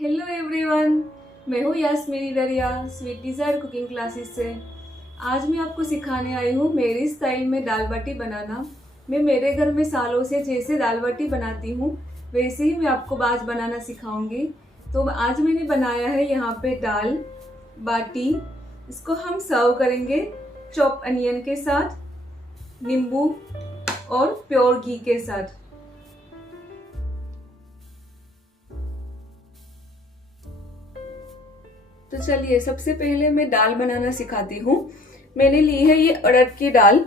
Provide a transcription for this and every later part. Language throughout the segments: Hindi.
हेलो एवरीवन, मैं हूँ यास्मीनी दरिया स्वीट डिज़ायर कुकिंग क्लासेस से। आज मैं आपको सिखाने आई हूँ मेरी स्टाइल में दाल बाटी बनाना। मैं मेरे घर में सालों से जैसे दाल बाटी बनाती हूँ वैसे ही मैं आपको आज बनाना सिखाऊंगी। तो आज मैंने बनाया है यहाँ पे दाल बाटी। इसको हम सर्व करेंगे चॉप अनियन के साथ, नींबू और प्योर घी के साथ। तो चलिए सबसे पहले मैं दाल बनाना सिखाती हूँ। मैंने ली है ये अरहर की दाल,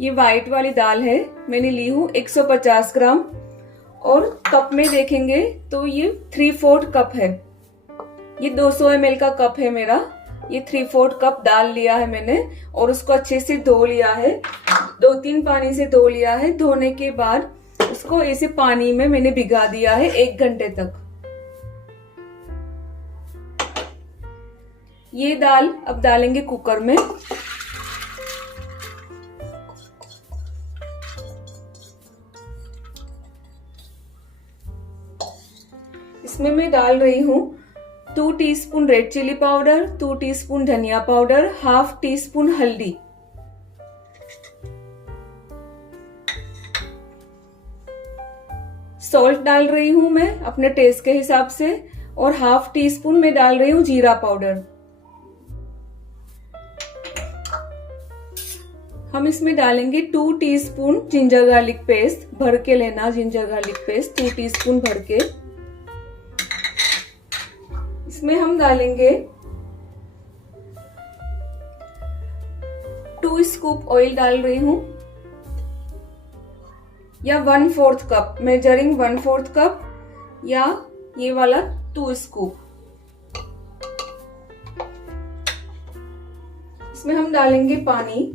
ये वाइट वाली दाल है। मैंने ली हूँ 150 ग्राम और कप में देखेंगे तो ये 3/4 कप है। ये 200 ml का कप है मेरा। ये 3/4 कप दाल लिया है मैंने और उसको अच्छे से धो लिया है। 2-3 पानी से धो लिया है। धोने के बाद उसको ऐसे पानी में मैंने भिगा दिया है 1 घंटे तक। ये दाल अब डालेंगे कुकर में। इसमें मैं डाल रही हूँ 2 teaspoon red chilli powder, 2 teaspoon धनिया पाउडर, 1/2 टीस्पून हल्दी, सॉल्ट डाल रही हूँ मैं अपने टेस्ट के हिसाब से और 1/2 टीस्पून मैं डाल रही हूँ जीरा पाउडर। हम इसमें डालेंगे 2 टीस्पून जिंजर गार्लिक पेस्ट, भर के लेना जिंजर गार्लिक पेस्ट 2 टीस्पून भर के। इसमें हम डालेंगे 2 स्कूप ऑयल डाल रही हूं या 1/4 कप, मेजरिंग 1/4 कप या ये वाला 2 स्कूप। इसमें हम डालेंगे पानी।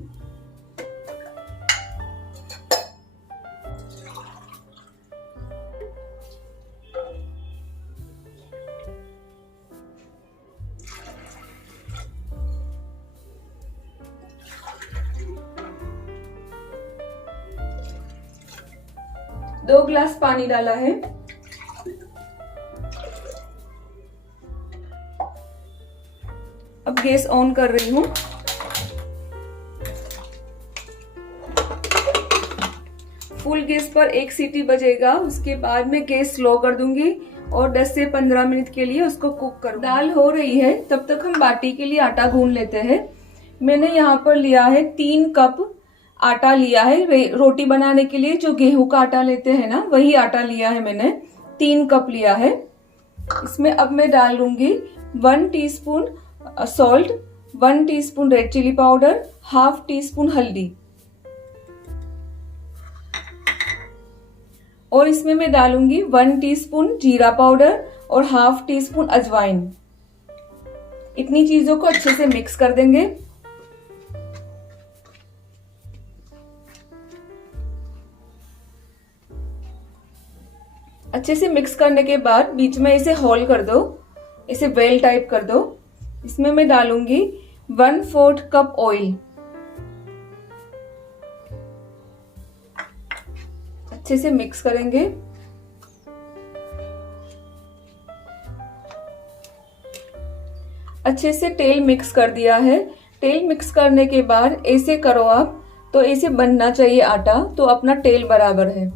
दो ग्लास पानी डाला है। अब गैस ऑन कर रही हूं। फुल गैस पर 1 सीटी बजेगा, उसके बाद मैं गैस स्लो कर दूंगी और 10 से 15 मिनट के लिए उसको कुक कर। दाल हो रही है तब तक हम बाटी के लिए आटा गूंद लेते हैं। मैंने यहाँ पर लिया है 3 कप आटा लिया है। रोटी बनाने के लिए जो गेहूं का आटा लेते हैं ना, वही आटा लिया है मैंने। 3 कप लिया है। इसमें अब मैं डाल दूंगी 1 teaspoon salt, 1 teaspoon red chilli powder, 1/2 teaspoon हल्दी और इसमें मैं डालूंगी 1 टीस्पून जीरा पाउडर और 1/2 टीस्पून अजवाइन। इतनी चीजों को अच्छे से मिक्स कर देंगे। अच्छे से मिक्स करने के बाद बीच में इसे होल कर दो, इसे वेल टाइप कर दो। इसमें मैं डालूंगी 1/4 कप ऑयल। अच्छे से मिक्स करेंगे। अच्छे से तेल मिक्स कर दिया है। तेल मिक्स करने के बाद ऐसे करो आप, तो ऐसे बनना चाहिए आटा, तो अपना तेल बराबर है।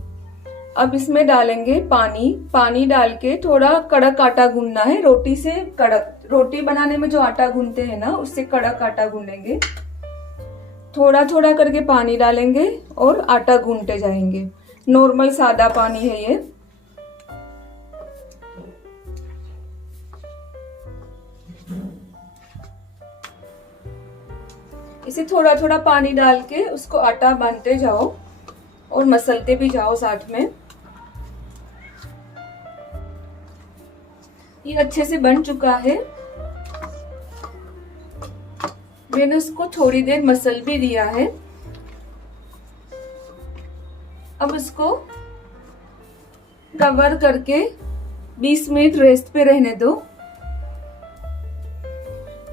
अब इसमें डालेंगे पानी। पानी डाल के थोड़ा कड़क आटा गूंदना है। रोटी से कड़क, रोटी बनाने में जो आटा गूंदते हैं ना, उससे कड़क आटा गूंदेंगे। थोड़ा थोड़ा करके पानी डालेंगे और आटा गूंदते जाएंगे। नॉर्मल सादा पानी है ये। इसे थोड़ा थोड़ा पानी डाल के उसको आटा बांधते जाओ और मसलते भी जाओ साथ में। ये अच्छे से बन चुका है। मैंने उसको थोड़ी देर मसल भी दिया है। अब उसको कवर करके 20 मिनट रेस्ट पे रहने दो।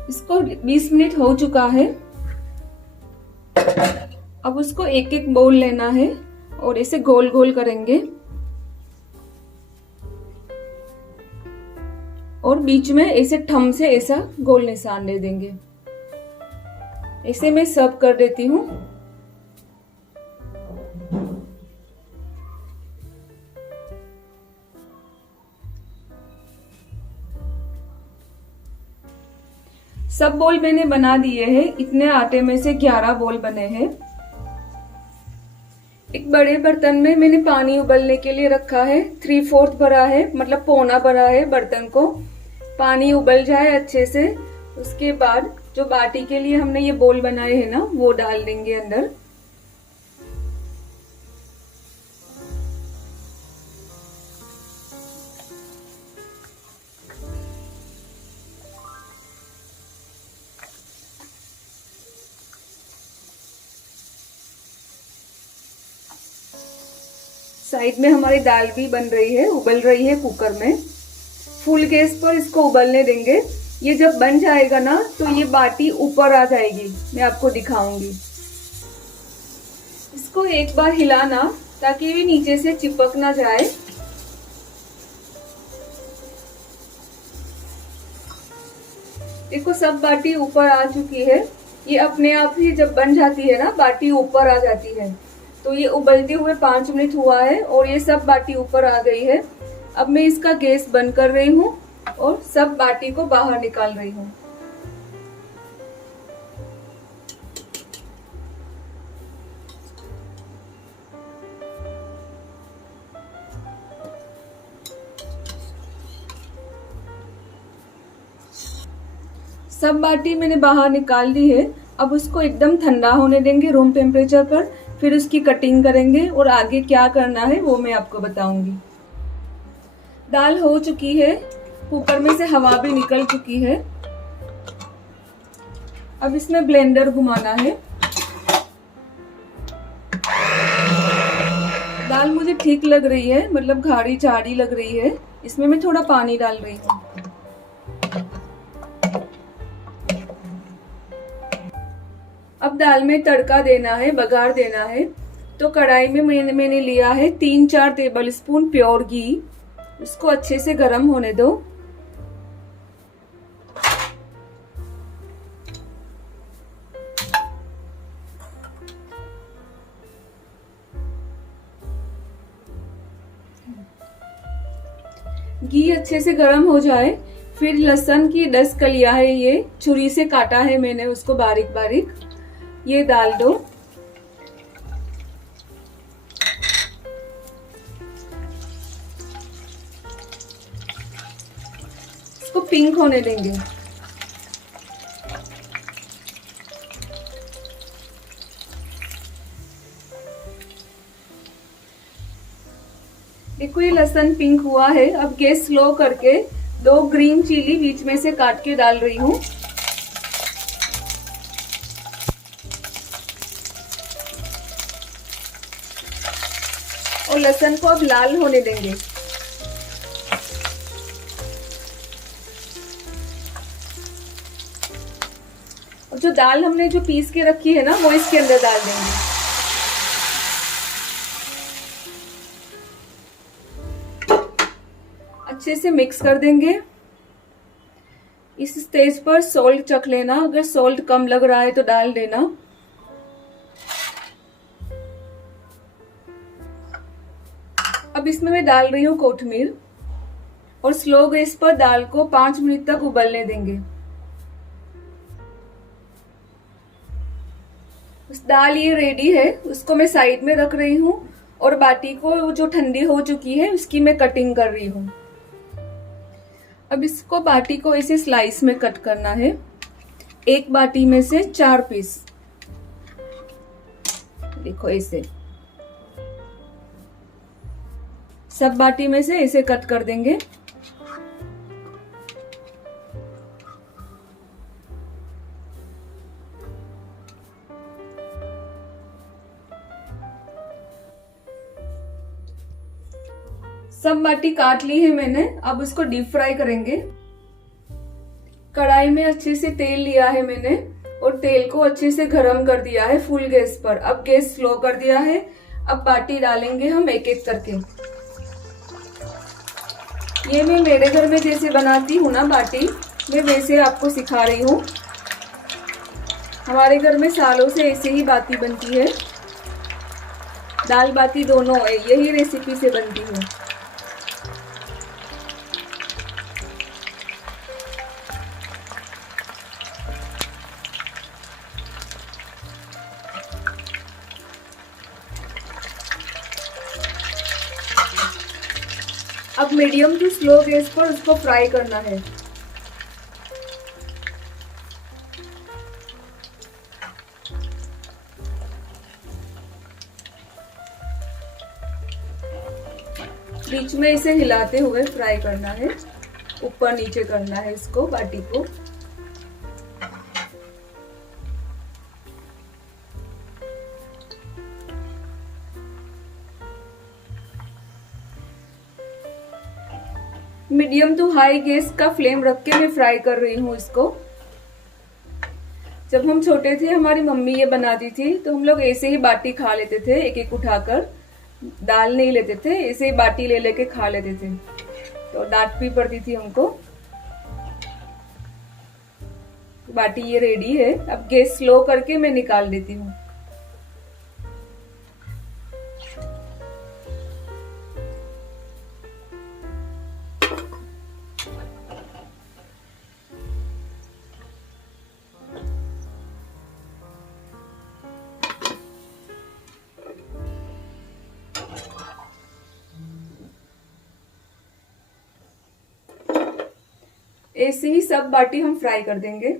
इसको 20 मिनट हो चुका है। अब उसको एक एक बोल लेना है और इसे गोल गोल करेंगे और बीच में ऐसे ठम से ऐसा गोल निशान दे देंगे। ऐसे मैं सब कर देती हूँ। सब बॉल मैंने बना दिए हैं। इतने आटे में से 11 बॉल बने हैं। एक बड़े बर्तन में मैंने पानी उबलने के लिए रखा है। 3/4 भरा है, मतलब पौना भरा है बर्तन को। पानी उबल जाए अच्छे से, उसके बाद जो बाटी के लिए हमने ये बॉल बनाए हैं ना, वो डाल देंगे अंदर। साइड में हमारी दाल भी बन रही है, उबल रही है कुकर में। फुल गैस पर इसको उबलने देंगे। ये जब बन जाएगा ना, तो ये बाटी ऊपर आ जाएगी। मैं आपको दिखाऊंगी। इसको एक बार हिलाना, ताकि ये नीचे से चिपक ना जाए। देखो, सब बाटी ऊपर आ चुकी है। ये अपने आप ही जब बन जाती है ना, बाटी ऊपर आ जाती है। तो ये उबलते हुए 5 मिनट हुआ है और ये सब बाटी ऊपर आ गई है। अब मैं इसका गैस बंद कर रही हूँ और सब बाटी को बाहर निकाल रही हूँ। सब बाटी मैंने बाहर निकाल ली है। अब उसको एकदम ठंडा होने देंगे रूम टेम्परेचर पर। फिर उसकी कटिंग करेंगे और आगे क्या करना है वो मैं आपको बताऊंगी। दाल हो चुकी है, कुकर में से हवा भी निकल चुकी है। अब इसमें ब्लेंडर घुमाना है। दाल मुझे ठीक लग रही है, मतलब गाढ़ी चाढ़ी लग रही है। इसमें मैं थोड़ा पानी डाल रही हूँ। अब दाल में तड़का देना है, बघार देना है। तो कढ़ाई में मैंने लिया है 3-4 टेबल स्पून प्योर घी। उसको अच्छे से गर्म होने दो। घी अच्छे से गर्म हो जाए, फिर लहसुन की 10 कलियां है, ये छुरी से काटा है मैंने उसको बारीक बारीक। ये डाल दो। इसको पिंक होने देंगे। देखो, ये लहसुन पिंक हुआ है। अब गैस स्लो करके 2 ग्रीन चिली बीच में से काट के डाल रही हूँ। और लहसुन को अब लाल होने देंगे। और जो दाल हमने जो पीस के रखी है ना, वो इसके अंदर डाल देंगे। अच्छे से मिक्स कर देंगे। इस स्टेज पर सॉल्ट चख लेना, अगर सॉल्ट कम लग रहा है तो डाल देना। अब इसमें मैं डाल रही हूँ कोथमीर और स्लो गैस पर दाल को 5 मिनट तक उबलने देंगे। दाल ये रेडी है, उसको मैं साइड में रख रही हूँ और बाटी को जो ठंडी हो चुकी है उसकी मैं कटिंग कर रही हूँ। अब इसको बाटी को ऐसे स्लाइस में कट करना है। एक बाटी में से 4 पीस, देखो ऐसे सब बाटी में से ऐसे कट कर देंगे। सब बाटी काट ली है मैंने। अब उसको डीप फ्राई करेंगे। कढ़ाई में अच्छे से तेल लिया है मैंने और तेल को अच्छे से गरम कर दिया है फुल गैस पर। अब गैस स्लो कर दिया है। अब बाटी डालेंगे हम एक एक करके। ये मैं मेरे घर में जैसे बनाती हूँ ना बाटी, मैं वैसे आपको सिखा रही हूँ। हमारे घर में सालों से ऐसे ही बाटी बनती है, दाल बाटी दोनों यही रेसिपी से बनती है। अब मीडियम टू स्लो गैस पर उसको फ्राई करना है। बीच में इसे हिलाते हुए फ्राई करना है, ऊपर नीचे करना है इसको, बाटी को। मीडियम टू हाई गैस का फ्लेम रख के मैं फ्राई कर रही हूँ इसको। जब हम छोटे थे हमारी मम्मी ये बनाती थी तो हम लोग ऐसे ही बाटी खा लेते थे, एक एक उठाकर, दाल नहीं लेते थे, ऐसे ही बाटी ले लेके खा लेते थे, तो डांट भी पड़ती थी हमको। बाटी ये रेडी है। अब गैस स्लो करके मैं निकाल देती हूँ। ऐसे ही सब बाटी हम फ्राई कर देंगे।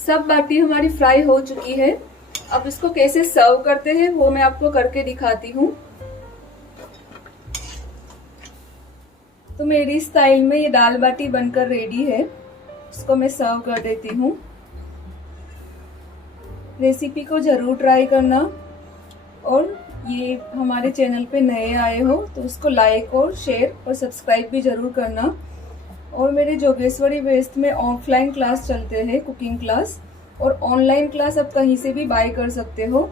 सब बाटी हमारी फ्राई हो चुकी है। अब इसको कैसे सर्व करते हैं वो मैं आपको करके दिखाती हूँ। तो मेरी स्टाइल में ये दाल बाटी बनकर रेडी है, इसको मैं सर्व कर देती हूँ। रेसिपी को जरूर ट्राई करना, और ये हमारे चैनल पे नए आए हो तो उसको लाइक और शेयर और सब्सक्राइब भी जरूर करना। और मेरे जोगेश्वरी वेस्ट में ऑफलाइन क्लास चलते हैं, कुकिंग क्लास, और ऑनलाइन क्लास आप कहीं से भी बाय कर सकते हो।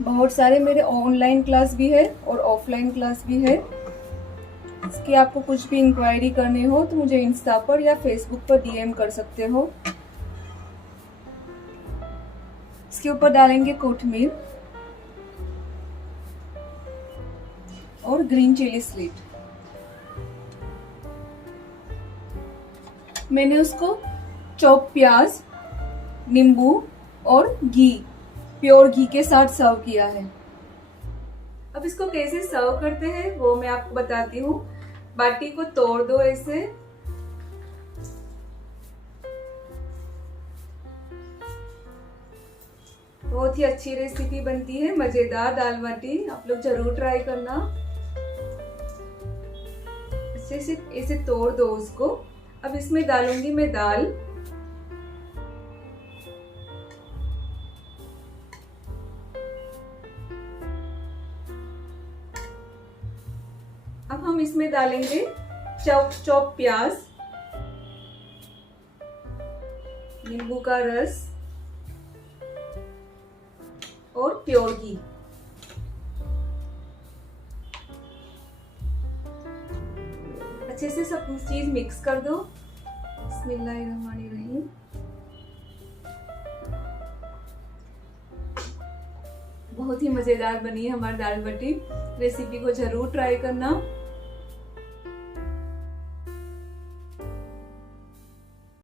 बहुत सारे मेरे ऑनलाइन क्लास भी है और ऑफलाइन क्लास भी है। इसकी आपको कुछ भी इंक्वायरी करनी हो तो मुझे इंस्टा पर या फेसबुक पर डीएम कर सकते हो। इसके ऊपर डालेंगे कोथिमीर और ग्रीन चिली स्लीट। मैंने उसको चॉप प्याज, नींबू और घी, प्योर घी के साथ सर्व किया है। अब इसको कैसे सर्व करते हैं वो मैं आपको बताती हूँ। बाटी को तोड़ दो ऐसे, बहुत ही अच्छी रेसिपी बनती है, मजेदार दाल बाटी, आप लोग जरूर ट्राई करना। अच्छे से ऐसे तोड़ दो उसको। अब इसमें डालूंगी मैं दाल। अब हम इसमें डालेंगे चॉप प्याज, नींबू का रस और प्योर घी। अच्छे से सब चीज मिक्स कर दो। बिस्मिल्लाहिर्रहमानिर्रहीम। बहुत ही मजेदार बनी है हमारी दाल बाटी। रेसिपी को जरूर ट्राई करना।